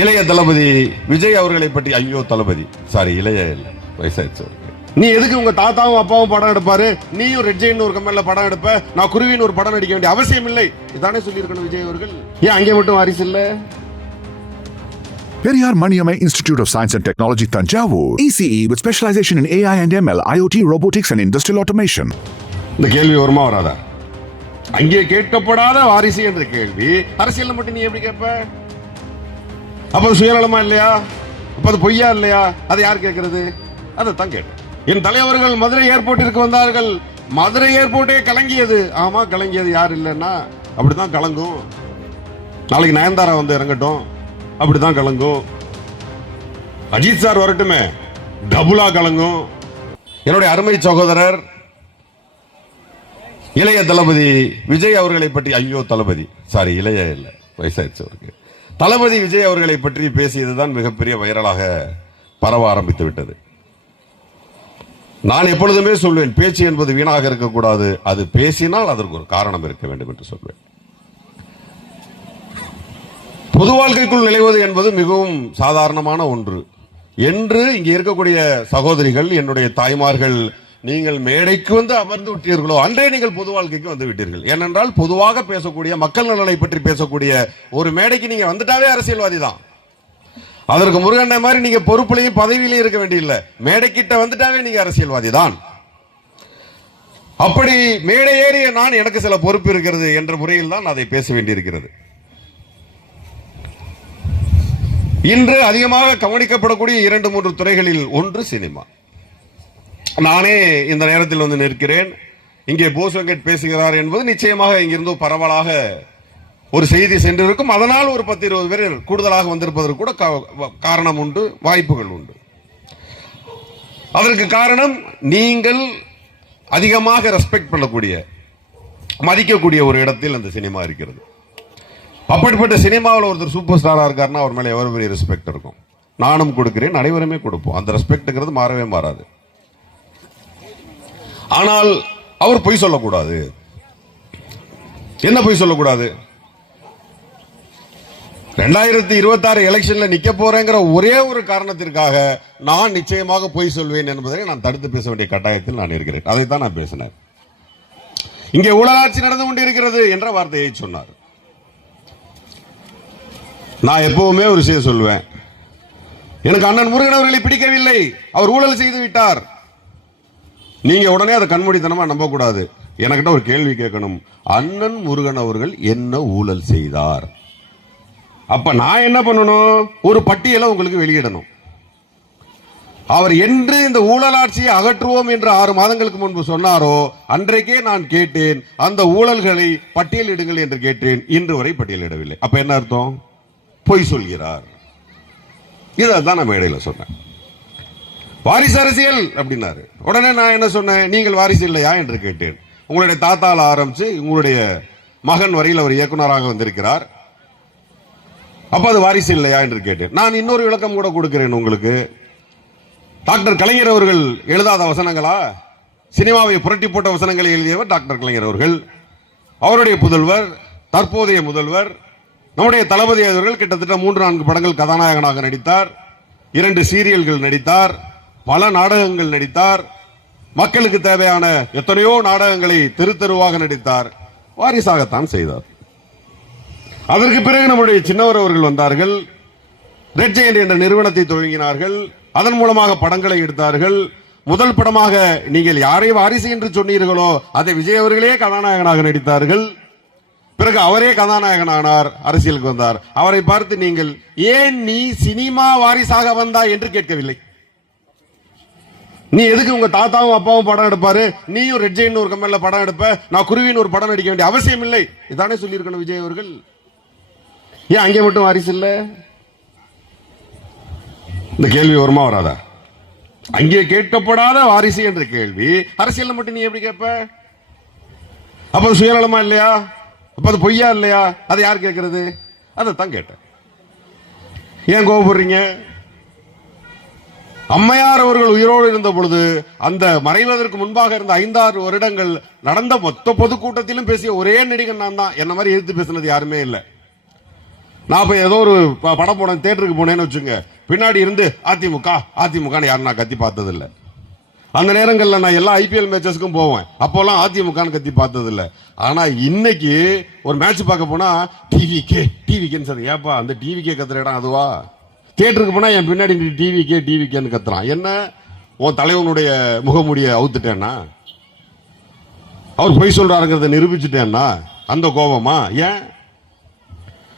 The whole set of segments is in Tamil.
இளைய தளபதி விஜய் அவர்களை பற்றி ஐயோ தளபதி. சாரி இளைய இல்ல வயசாயிடுச்சு. நீ எதுக்கு உங்க தாத்தாவும் அப்பாவும் படம் எடுப்பாரு? நீயும் ரெட் ஜெயின் ஒரு கம்பெனில படம் எடுப்ப. நான் குருவின்னு ஒரு படம் நடிக்க வேண்டிய அவசியம் இல்லை. இதானே சொல்லியிருக்கணும் விஜய் அவர்கள். ஏன் அங்கே மட்டும் வாரிசு இல்ல? Periyar Maniamai Institute of Science and Technology, Tanjavur. ECE with specialization in AI and ML, IoT, robotics, and industrial automation. இந்த கேள்வி வருமா வராதா? அங்கே கேட்கப்படாத வாரிசு என்ற கேள்வி. அரசியல்ல மட்டும் நீ எப்படி கேட்ப? அப்போ அது சுயநலமா இல்லையா? அப்போ அது பொய்யா இல்லையா? அதை யார் கேட்கறது? அதைத்தான் கேட்டேன் என் தலைவர்கள் மதுரை ஏர்போர்ட்டிற்கு வந்தார்கள். மதுரை ஏர்போர்ட்டே கலங்கியது. ஆமா கலங்கியது யார் இல்லைன்னா அப்படிதான் கலங்கும். நாளைக்கு நயன்தாரா வந்து இறங்கட்டும். அப்படிதான் கலங்கும். அஜித் சார் வரட்டுமே. டபுளா கலங்கும். என்னுடைய அருமை சகோதரர் இளைய தளபதி விஜய் அவர்களை பற்றி ஐயோ தளபதி. சாரி இளைய இல்லை வயசாயிடுச்சு அவருக்கு. தளபதி விஜய் அவர்களை பற்றி பேசியதுதான் மிகப்பெரிய வைரலாக பரவ ஆரம்பித்து விட்டது. நான் எப்பொழுதுமே சொல்வேன் பேச்சு என்பது வீணாக இருக்கக்கூடாது. அது பேசினால் அதற்கு ஒரு காரணம் இருக்க வேண்டும் என்று சொல்வேன். பொது வாழ்க்கைக்குள் நிலைவது என்பது மிகவும் சாதாரணமான ஒன்று. என்று இங்கே இருக்கக்கூடிய சகோதரிகள் என்னுடைய தாய்மார்கள் நீங்கள் மேடைக்கு வந்து அமர்ந்து விட்டீர்களோ அன்றே நீங்கள் பொது வாழ்க்கைக்கு வந்து விட்டீர்கள். ஏனென்றால் பொதுவாக பேசக்கூடிய மக்கள் நலனை பற்றி பேசக்கூடிய ஒரு மேடைக்கு நீங்க வந்துட்டாவே அரசியல்வாதி தான். அதற்கு முருகண்ண மாதிரி நீங்க பொறுப்புலையும் பதவியிலையும் இருக்க வேண்டியில்லை. மேடைக்கிட்ட வந்துட்டாவே நீங்க அரசியல்வாதி தான். அப்படி மேடை ஏறிய நான் எனக்கு சில பொறுப்பு இருக்கிறது என்ற முறையில் தான் அதை பேச வேண்டியிருக்கிறது. இன்று அதிகமாக கவனிக்கப்படக்கூடிய இரண்டு மூன்று துறைகளில் ஒன்று சினிமா. நானே இந்த நேரத்தில் வந்து நிற்கிறேன். இங்கே போஸ் வெங்கட் பேசுகிறார் என்பது நிச்சயமாக இங்கிருந்து பரவலாக ஒரு செய்தி சென்றிருக்கும். அதனால் ஒரு பத்து இருபது பேர் கூடுதலாக வந்திருப்பதற்கு கூட காரணம் உண்டு வாய்ப்புகள் உண்டு. அதற்கு காரணம் நீங்கள் அதிகமாக ரெஸ்பெக்ட் பண்ணக்கூடிய மதிக்கக்கூடிய ஒரு இடத்தில் அந்த சினிமா இருக்கிறது. அப்படிப்பட்ட சினிமாவில் ஒருத்தர் சூப்பர் ஸ்டாராக இருக்காருன்னா அவர் மேலே எவ்வளோ பெரிய ரெஸ்பெக்ட் இருக்கும். நானும் கொடுக்கிறேன் அனைவருமே கொடுப்போம். அந்த ரெஸ்பெக்ட்டுங்கிறது மாறவே மாறாது. ஆனால் அவர் பொய் சொல்லக்கூடாது. என்ன பொய் சொல்லக்கூடாது? ரெண்டாயிரத்தி இருபத்தி ஆறு எலெக்ஷன்ல நிக்க போறேங்கிற ஒரே ஒரு காரணத்திற்காக நான் நிச்சயமாக பொய் சொல்வேன் என்பதை நான் தடுத்து பேச வேண்டிய கட்டாயத்தில் நான் இருக்கிறேன். அதைத்தான் நான் பேசினேன். இங்கே ஊழலாட்சி நடந்து கொண்டிருக்கிறது என்ற வார்த்தையை சொன்னார். நான் எப்பவுமே ஒரு விஷயம் சொல்லுவேன் எனக்கு அண்ணன் முருகன் அவர்களை பிடிக்கவில்லை. அவர் ஊழல் செய்து விட்டார். நீங்கள் உடனே அதை கண்மூடித்தனமாக நம்பக்கூடாது. எனக்கிட்ட ஒரு கேள்வி கேட்கணும். அண்ணன் முருகன் அவர்கள் என்ன ஊழல் செய்தார்? அப்ப நான் என்ன பண்ணணும்? ஒரு பட்டியலை உங்களுக்கு வெளியிடணும். அவர் என்று இந்த ஊழலாட்சியை அகற்றுவோம் என்று ஆறு மாதங்களுக்கு முன்பு சொன்னாரோ? அன்றைக்கே நான் கேட்டேன் அந்த ஊழல்களை பட்டியலிடுங்கள் என்று கேட்டேன். இன்று வரை பட்டியலிடவில்லை. அப்ப என்ன அர்த்தம்? பொய் சொல்கிறார். இதான் நான் மேடையில் சொன்னேன். வாரிசு அரசியல் அப்படின்னாரு. உடனே நான் என்ன சொன்னேன்? நீங்கள் வாரிசு இல்லையா? என்று கேட்டேன். உங்களுடைய தாத்தால ஆரம்பிச்சு உங்களுடைய மகன் வரையில் அவர் இயக்குனராக வந்திருக்கிறார். அப்ப அது வாரிசு இல்லையா என்று கேட்டேன். நான் இன்னொரு விளக்கம் கூட கொடுக்கிறேன் உங்களுக்கு. டாக்டர் கலைஞர் அவர்கள் எழுதாத வசனங்களா? சினிமாவை புரட்டி போட்ட வசனங்களை எழுதியவர் டாக்டர் கலைஞர் அவர்கள். அவருடைய புதல்வர் தற்போதைய முதல்வர் நம்முடைய தளபதி அவர்கள் கிட்டத்தட்ட மூன்று நான்கு படங்கள் கதாநாயகனாக நடித்தார். இரண்டு சீரியல்கள் நடித்தார். பல நாடகங்கள் நடித்தார். மக்களுக்கு தேவையான எத்தனையோ நாடகங்களை தெரு தெருவாக நடித்தார். வாரிசாகத்தான் செய்தார். அதற்கு பிறகு நம்முடைய சின்னவர் அவர்கள் வந்தார்கள். ரெட் ஜெயண்ட் என்ற நிறுவனத்தை துவங்கினார்கள். அதன் மூலமாக படங்களை எடுத்தார்கள். முதல் படமாக நீங்கள் யாரை வாரிசு என்று சொன்னீர்களோ அதை விஜய் அவர்களே கதாநாயகனாக நடித்தார்கள். பிறகு அவரே கதாநாயகனானார் அரசியலுக்கு வந்தார். அவரை பார்த்து நீங்கள் ஏன் நீ சினிமா வாரிசாக வந்தா என்று கேட்கவில்லை. நீ எதுக்கு உங்க தாத்தாவும் அப்பாவும் படம் எடுப்பாரு? நீயும் ரெட் ஜெயின் ஒரு கம்பெனில படம் எடுப்ப. நான் குருவின்னு ஒரு படம் நடிக்க வேண்டிய அவசியம் இல்லை. இதானே சொல்லியிருக்கணும் விஜய் அவர்கள். ஏன் அங்கே மட்டும் வாரிசு இல்ல? இந்த கேள்வி வருமா வராதா? அங்கே கேட்கப்படாத வாரிசு என்ற கேள்வி. அரசியல் மட்டும் நீ எப்படி கேட்ப? அப்ப அது சுயநலமா இல்லையா? அப்ப அது பொய்யா இல்லையா? அதை யார் கேட்கறது? அதைத்தான் கேட்டேன். ஏன் கோவப்படுறீங்க? அம்மையார் அவர்கள் உயிரோடு இருந்த பொழுது அந்த மறைவதற்கு முன்பாக இருந்த ஐந்தாறு வருடங்கள் நடந்த மொத்த பொதுக்கூட்டத்திலும் பேசிய ஒரே நடிகன் நான் தான். என்ன மாதிரி எதிர்த்து பேசினது யாருமே இல்லை. நான் இப்போ ஏதோ ஒரு ப- படம் போனேன் தேட்டருக்கு போனேன்னு வச்சுங்க. பின்னாடி இருந்து அதிமுக அதிமுகன்னு யாரும் நான் கத்தி பார்த்தது அந்த நேரங்களில் நான் எல்லா ஐபிஎல் மேட்சஸ்க்கும் போவேன். அப்போல்லாம் அதிமுகன்னு கத்தி பார்த்தது ஆனால் ஆனா இன்னைக்கு ஒரு மேட்ச் பார்க்க போனா டிவி கே டிவி கேன்னு சார் ஏப்பா அந்த டிவிக்கே கத்துற இடம் அதுவா? தியேட்டருக்கு போனால் என் பின்னாடி டிவி கே டிவி கேன்னு கத்துறான். என்ன? உன் தலைவனுடைய முகமூடியை அவுத்துட்டேன்னா? அவர் பொய் சொல்றாருங்கிறத நிரூபிச்சுட்டேன்னா? அந்த கோபமா? ஏன்?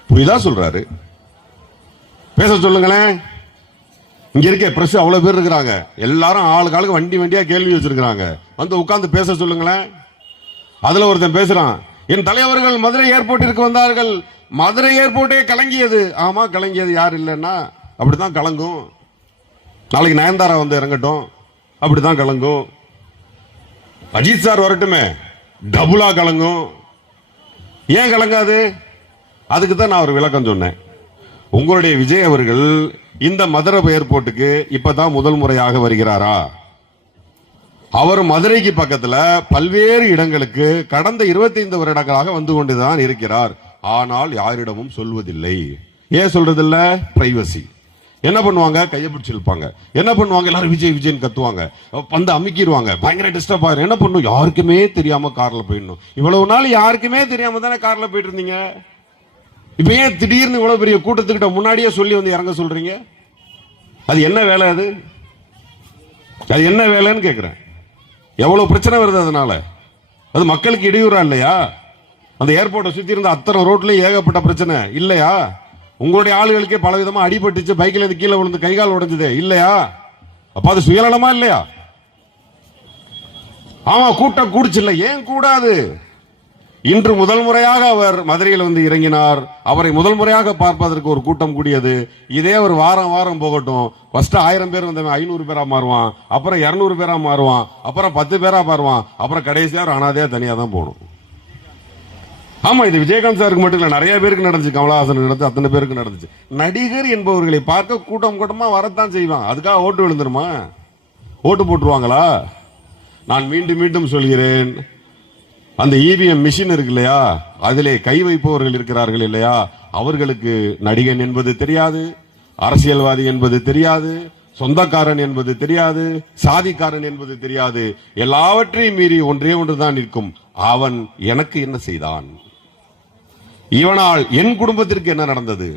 பொய் தான் சொல்றாரு? பேச சொல்லுங்களேன். இங்க இருக்க பிரஸ் அவ்வளவு பேர் இருக்கிறாங்க. எல்லாரும் ஆளுக்கு ஆளுக்கு வண்டி வண்டியா கேள்வி வச்சிருக்காங்க வந்து உட்காந்து பேச சொல்லுங்களேன். அதுல ஒருத்தன் பேசுறான். என் தலைவர்கள் மதுரை ஏர்போர்ட்டிற்கு வந்தார்கள். மதுரை ஏர்போர்ட்டே கலங்கியது. ஆமா கலங்கியது யார் இல்லைன்னா அப்படி தான் கலங்கும். நாளைக்கு நயன்தாரா வந்து இறங்கட்டும். அப்படி தான் கலங்கும். அஜித் சார் வரட்டுமே. டபுளாக கலங்கும். ஏன் கலங்காது? அதுக்கு தான் நான் ஒரு விளக்கம் சொன்னேன். உங்களுடைய விஜய் அவர்கள் இந்த மதுரை ஏர்போர்ட்டுக்கு இப்பதான் முதல் முறையாக வருகிறாரா? அவர் மதுரைக்கு பக்கத்தில் பல்வேறு இடங்களுக்கு கடந்த 25 வருடங்களாக வந்து கொண்டுதான் இருக்கிறார். ஆனால் யாரிடமும் சொல்வதில்லை. ஏன் சொல்றதில்ல? பிரைவசி என்ன பண்ணுவாங்க? கையை பிடிச்சி இழுப்பாங்க. என்ன பண்ணுவாங்க? எல்லாரும் விஜய் விஜய்னு கத்துவாங்க. வந்து அமுக்கிடுவாங்க பயங்கர டிஸ்டர்ப் ஆயிரும். என்ன பண்ணும்? யாருக்குமே தெரியாம கார்ல போயிடணும். இவ்வளவு நாள் யாருக்குமே தெரியாம தானே கார்ல போயிட்டு இருந்தீங்க இப்ப ஏன் திடீர்னு இவ்வளவு பெரிய கூட்டத்துக்கிட்ட முன்னாடியே சொல்லி வந்து இறங்க சொல்றீங்க? அது என்ன வேலை அது? அது என்ன வேலைன்னு கேட்குறேன் எவ்வளோ பிரச்சனை வருது அதனால? அது மக்களுக்கு இடையூறா இல்லையா? அந்த ஏர்போர்ட்டை சுற்றி இருந்த அத்தனை ரோட்லேயும் ஏகப்பட்ட பிரச்சனை. இல்லையா? உங்களுடைய ஆளுகளுக்கே பல விதமா அடிபட்டுச்சு பைக்ல இருந்து கீழே விழுந்து கை கால் உடைஞ்சது. இல்லையா? அப்ப அது சுயநலமா இல்லையா? ஆமா கூட்டம் கூடுச்சு ஏன் கூடாது? இன்று முதல் முறையாக அவர் மதுரையில் வந்து இறங்கினார். அவரை முதல் முறையாக பார்ப்பதற்கு ஒரு கூட்டம் கூடியது. இதே ஒரு வாரம் வாரம் போகட்டும். ஃபர்ஸ்ட் ஆயிரம் பேர் வந்தவன் ஐநூறு பேரா மாறுவான். அப்புறம் இரநூறு பேரா மாறுவான். அப்புறம் பத்து பேரா மாறுவான். அப்புறம் கடைசியாக ஒரு அனாதையா தனியா தான் போகணும். ஆமா இது விஜயகாந்த் சாருக்கு மட்டும் இல்ல நிறைய பேருக்கு நடந்துச்சு. கமலஹாசன் நடந்து அத்தனை பேருக்கு நடந்துச்சு. நடிகர் என்பவர்களை பார்க்க கூட்டம் கூட்டமா வரத்தான் செய்வான். அதுக்காக ஓட்டு விழுந்துருமா? ஓட்டு போட்டுருவாங்களா? நான் மீண்டும் மீண்டும் சொல்கிறேன். அந்த இவிஎம் மிஷின் இருக்கு இல்லையா? அதிலே கை வைப்பவர்கள் இருக்கிறார்கள் இல்லையா? அவர்களுக்கு நடிகன் என்பது தெரியாது அரசியல்வாதி என்பது தெரியாது சொந்தக்காரன் என்பது தெரியாது சாதிக்காரன் என்பது தெரியாது. எல்லாவற்றையும் மீறி ஒன்றே ஒன்றுதான் நிற்கும். அவன் எனக்கு என்ன செய்தான்? இவனால் என் குடும்பத்திற்கு என்ன நடந்தது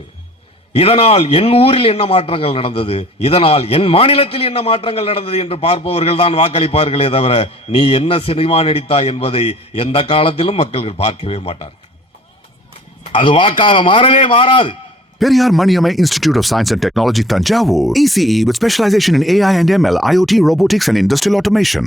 இதனால் என் ஊரில் என்ன மாற்றங்கள் நடந்தது இதனால் என் மாநிலத்தில் என்ன மாற்றங்கள் நடந்தது என்று பார்ப்பவர்கள் தான் வாக்களிப்பார்களே தவிர நீ என்ன சினிமா நடித்தாய் என்பதை எந்த காலத்திலும் மக்கள் பார்க்கவே மாட்டார்கள் அது வாக்காக மாறவே மாறாது Periyar Maniamai Institute of Science and Technology Tanjavur. ECE E with specialization in AI and ML, IoT, robotics, and industrial automation.